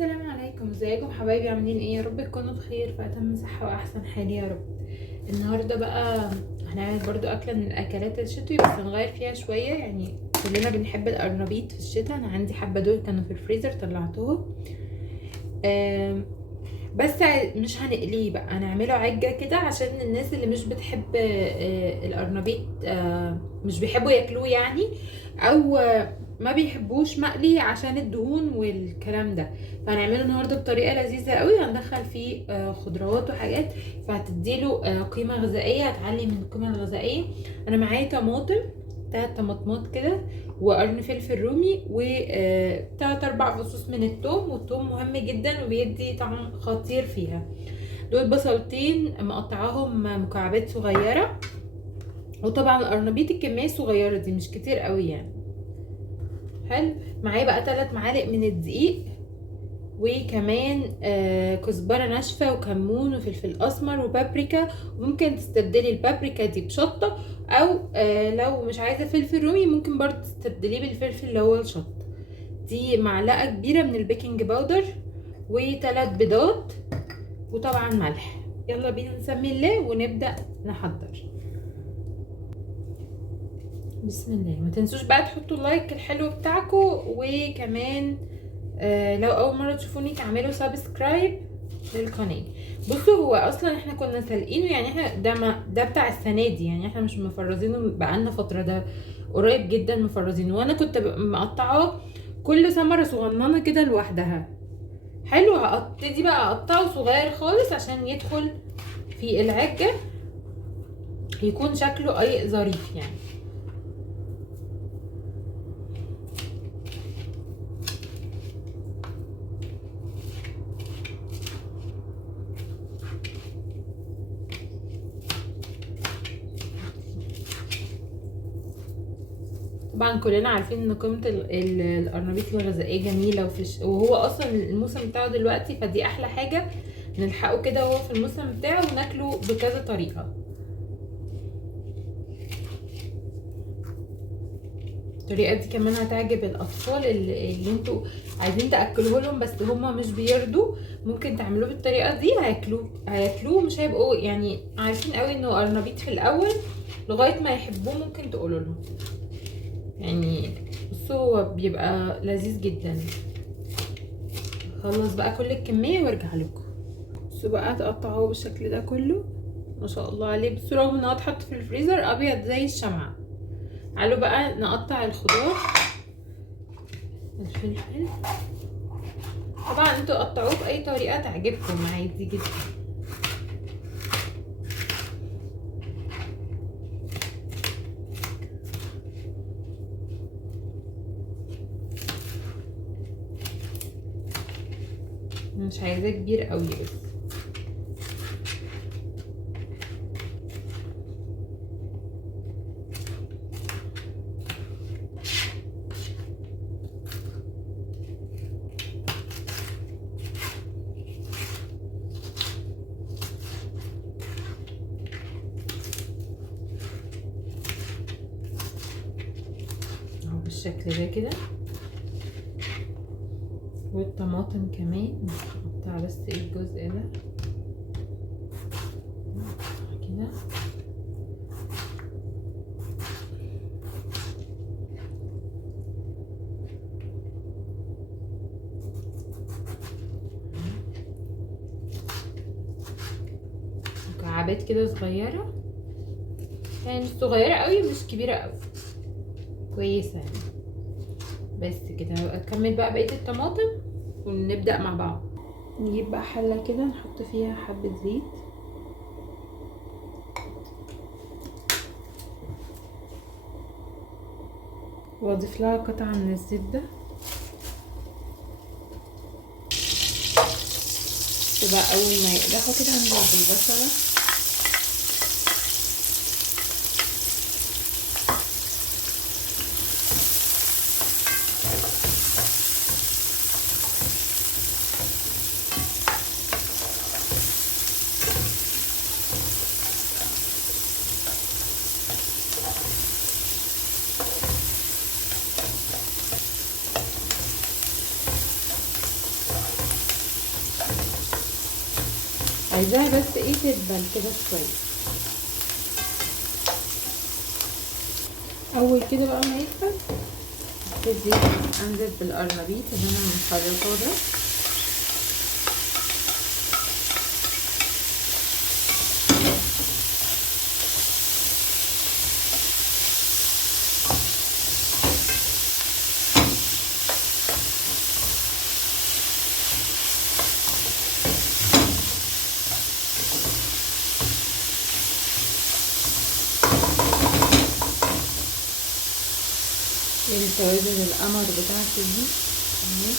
السلام عليكم، ازيكم حبايبي؟ عاملين ايه؟ يا رب تكونوا بخير في اتم صحه واحسن حال يا رب. النهارده بقى هنعمل برضو اكله من الاكلات الشتوي، بس نغير فيها شويه. يعني كلنا بنحب القرنبيط في الشتاء. انا عندي حبه دول كانوا في الفريزر طلعتهم. بس مش هنقليه بقى، هنعمله عجه كده عشان الناس اللي مش بتحب القرنبيط، مش بيحبوا ياكلوه يعني، او ما بيحبوش مقلي عشان الدهون والكلام ده. فهنعمله النهارده بطريقه لذيذه قوي، هندخل فيه خضروات وحاجات، فهتديله قيمه غذائيه، هتعلي من القيمه الغذائيه. انا معايا طماطم، 3 طماطمات كده، وقرن فلفل رومي، وتلات 4 فصوص من الثوم. والثوم مهم جدا وبيدي طعم خطير فيها. دول بصلتين مقطعاهم مكعبات صغيره. وطبعا القرنبيط الكميه صغيره دي مش كتير قوي يعني. حلو. معايا بقى 3 معالق من الدقيق، وكمان كزبره ناشفه وكمون وفلفل اسمر وبابريكا. وممكن تستبدلي البابريكا دي بشطه، او لو مش عايزه فلفل رومي ممكن برضه تستبدليه بالفلفل اللي هو الشطه. دي معلقه كبيره من البيكنج باودر، و3 بيضات، وطبعا ملح. يلا بينا نسمي الله ونبدا نحضر. بسم الله. ما تنسوش بقى تحطوا اللايك الحلو بتاعكم، وكمان لو اول مره تشوفوني تعملوا سبسكرايب للقناه. بصوا، هو اصلا احنا كنا سالقينه، يعني احنا ده بتاع السنه دي، يعني احنا مش مفرزينه بقالنا فتره، ده قريب جدا مفرزينه. وانا كنت مقطعاه كل ثمره صغننه كده لوحدها. حلو. هبتدي بقى اقطعه صغير خالص عشان يدخل في العجه، يكون شكله اي ظريف يعني. طبعا كلنا عارفين ان قيمه القرنبيط الغذائيه جميله، وهو اصلا الموسم بتاعه دلوقتي، فدي احلى حاجه نلحقه كده وهو في الموسم بتاعه، وناكله بكذا طريقه. الطريقه دي كمان هتعجب الاطفال اللي انتوا عايزين تاكلوه لهم بس هما مش بيرضوا. ممكن تعملوه بالطريقه دي، هياكلوه مش هيبقوا يعني عارفين قوي انه قرنبيط في الاول، لغايه ما يحبوه ممكن تقولوا لهم يعني. بصوا، هو بيبقى لذيذ جدا. خلص بقى كل الكميه وارجع لكم. بصوا بقى، تقطعوه بالشكل ده كله، ما شاء الله عليه. بصوا، رغم ان هو اتحط في الفريزر ابيض زي الشمعة. تعالوا بقى نقطع الخضار. الفلفل طبعا انتوا قطعوه باي طريقه تعجبكم، عادي جدا. مش عايزاه كبير قوي بس. اهو بالشكل ده كده. والطماطم كمان نقطع بس الجزء ده كده. مكعبات كده صغيره، يعني مش صغيره قوي مش كبيره قوي، كويسه يعني. بس كده اكمل بقى بقيه الطماطم ونبدا مع بعض. نجيب بقى حله كده نحط فيها حبه زيت، واضيف لها قطعه من الزيت ده. وبقى اول ما يقدحوا كده هنزل بالبصله. عايزاها بس ايه تدبل كده شويه. اول كده بقى ما يدبل ابتدي انزل بالقرنبيط اللي انا مخرطاه ده. التوابل القمر بتاعتي دي اهي.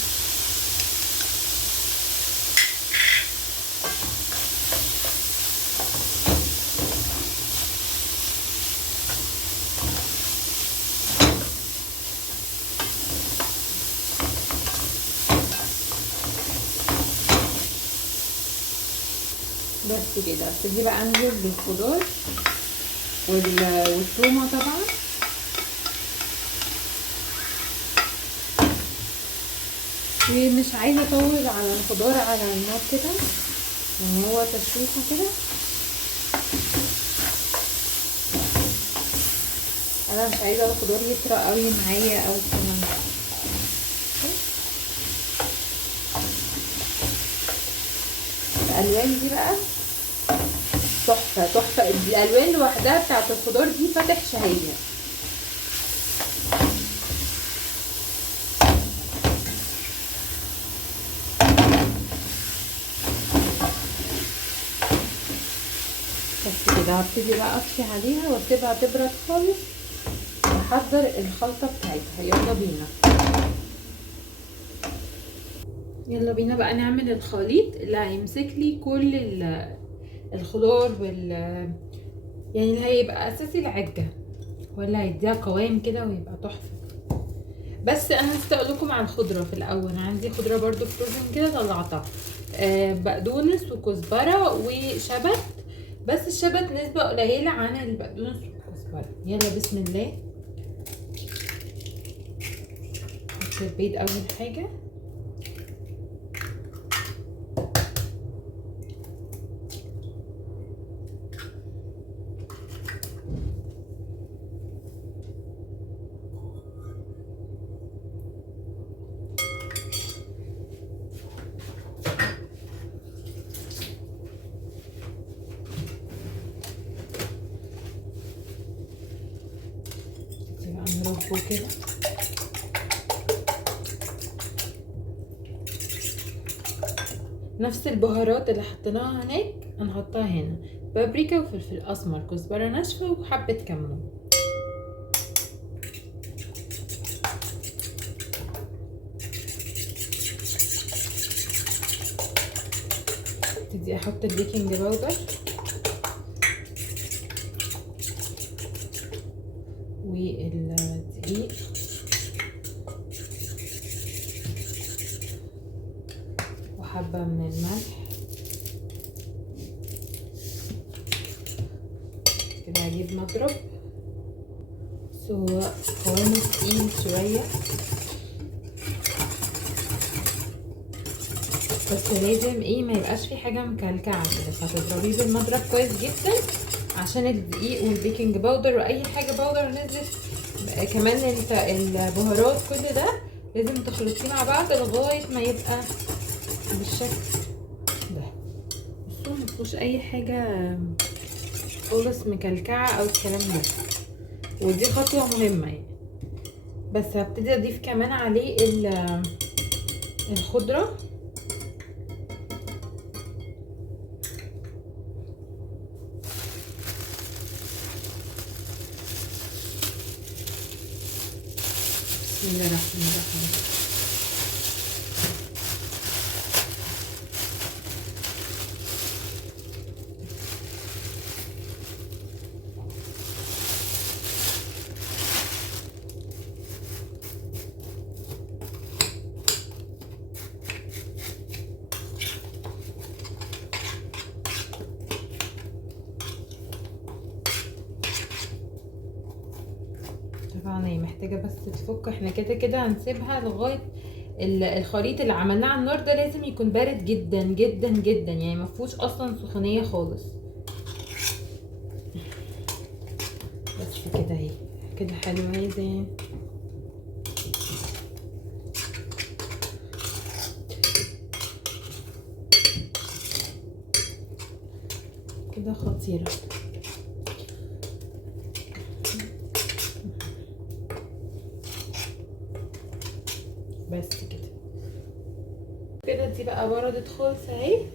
بس كده ابتدي بقى انزل بالخضار والثومه طبعا. ومش عايزه اطول على الخضار على النار كده، يعني هو تشويحه كده. انا مش عايزه الخضار يطرى قوي معايا او الكلام ده. الالوان دي بقى تحفه تحفه، الالوان لوحدها بتاعت الخضار دي فاتح شهيه. بس كده هبتدي بقى اطفي عليها واسيبها تبرد خالص واحضر الخلطه بتاعتها. يلا بينا يلا بينا بقى نعمل الخليط اللي هيمسك لي كل الخضار يعني اللي هيبقى اساسي العجه، ولا هيديها قوام كده ويبقى تحفه. بس انا هستقل لكم على الخضره في الاول. عندي خضره برضو فروزن كده طلعتها، بقدونس وكزبره وشبت، بس الشبت نسبه قليله عن البقدونس والكزبره. يلا بسم الله. نحط البيض اول حاجه. نربه كده. نفس البهارات اللي حطيناها هناك هنحطها هنا، بابريكا وفلفل اسمر كزبره ناشفه وحبه كمون. ابتدي احط البيكنج باودر والدقيق وحبة من الملح. كده هجيب مضرب هو قوامه تقيل شوية، بس لازم ايه ما يبقاش في حاجة مكلكعة كده، فتضربيه بالمضرب كويس جدا عشان الدقيق والبيكنج باودر واي حاجة باودر نزلت، كمان البهارات كل ده لازم تخلطيه مع بعض لغاية ما يبقى بالشكل ده. بصوا مفيهوش اي حاجة خالص مكلكعة او الكلام ده، ودي خطوة مهمة يعني. بس هبتدي اضيف كمان عليه الخضرة. بسم الله الرحمن الرحيم. طبعا هي محتاجة بس تفك، احنا كده كده هنسيبها لغاية الخليط اللي عملناه على النار ده لازم يكون بارد جدا جدا جدا، يعني ما فيهوش اصلا سخونيه خالص. بس كده اهي، كده حلوه اهي زي كده، خطيره. بس كده كده دي بقى بردت خالص اهي،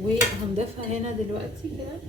وهنضيفها هنا دلوقتي كده.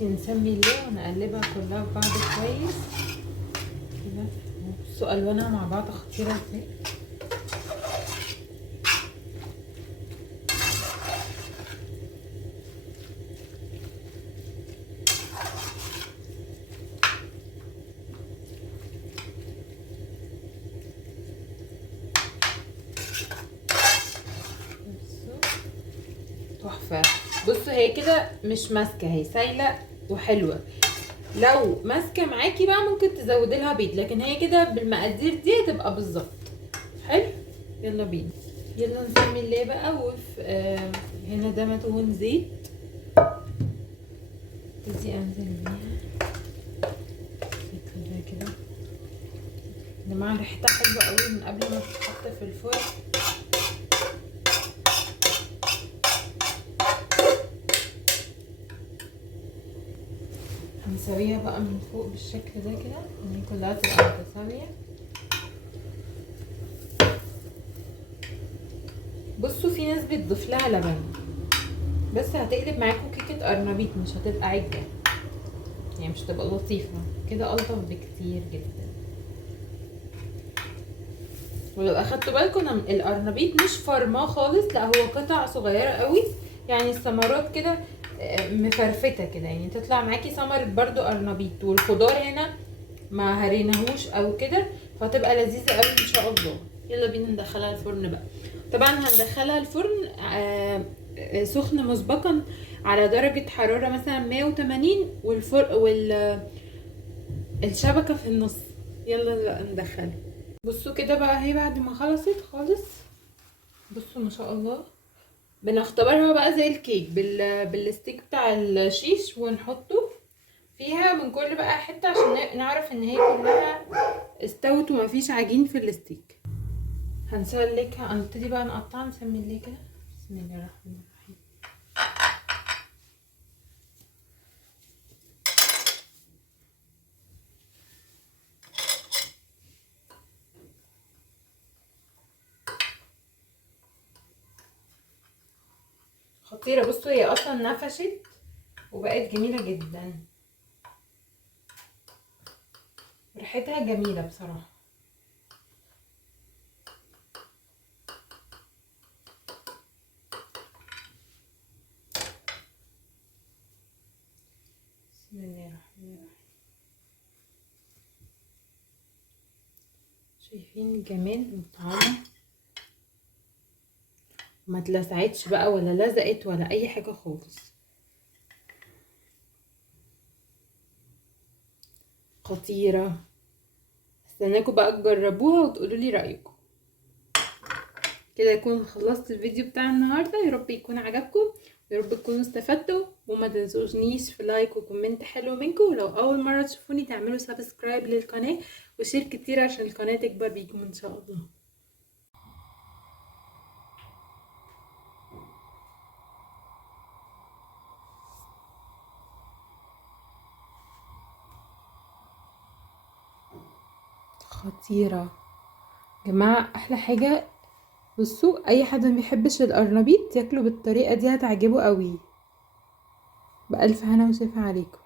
نسمي الله ونقلبها كلها في بعض كويس كده. بصوا الوانها مع بعض خطيره ازاي. تحفه. بصوا هي كده مش ماسكه، هي سايله وحلوه. لو ماسكه معاكي بقى ممكن تزودي لها بيض، لكن هي كده بالمقادير دي هتبقى بالظبط حلو. يلا بينا، يلا نسمي الله بقى. وفي هنا ده مدهون زيت، ابتدي انزل بيها كده. يا جماعه ريحتها حلوه قوي من قبل ما تتحط في الفرن. هنسويها بقى من فوق بالشكل ده كده، ان كلها تبقى متساويه. بصوا في ناس بتضيف لها لبن، بس هتقلب معاكم كيكه قرنبيط، مش هتبقى عجه، يعني مش هتبقى لطيفه كده، الطف بكتير جدا. ولو اخدتوا بالكم القرنبيط مش فرماه خالص، لا هو قطع صغيره قوي، يعني الثمرات كده مفرفته كده، يعني تطلع معاكي ثمره برضو قرنبيط، والخضار هنا ما هريناهوش او كده، فهتبقى لذيذه قوي ان شاء الله. يلا بينا ندخلها الفرن بقى. طبعا هندخلها الفرن سخن مسبقا على درجه حراره مثلا 180، الشبكه في النص. يلا بقى ندخلها. بصوا كده بقى اهي بعد ما خلصت خالص، بصوا ما شاء الله. بنختبرها بقى زي الكيك بالستيك بتاع الشيش، ونحطه فيها من كل بقى حته عشان نعرف ان هي كلها استوت ومفيش عجين في الستيك. هنسلكها، هنبتدي بقى نقطعها، نسمي الله كده. بسم الله الرحمن الرحيم. خطيره. بصوا هي اصلا نفشت وبقت جميله جدا، ريحتها جميله بصراحه. بسم الله الرحمن الرحيم. شايفين الجمال والطعام، ما اتلسعتش بقى ولا لزقت ولا اي حاجه خالص. خطيره. استناكم بقى تجربوها وتقولوا لي رايكم. كده يكون خلصت الفيديو بتاع النهارده، يا رب يكون عجبكم، يا رب تكونوا استفدتوا، وما تنسونيش في لايك وكومنت حلو منكم. ولو اول مره تشوفوني تعملوا سبسكرايب للقناه وشير كتير عشان القناه تكبر بيكم ان شاء الله. خطيره يا جماعه، احلى حاجه. بصوا اي حد ما بيحبش القرنبيط ياكله بالطريقه دي هتعجبه قوي. بألف هنا وشفا عليكم.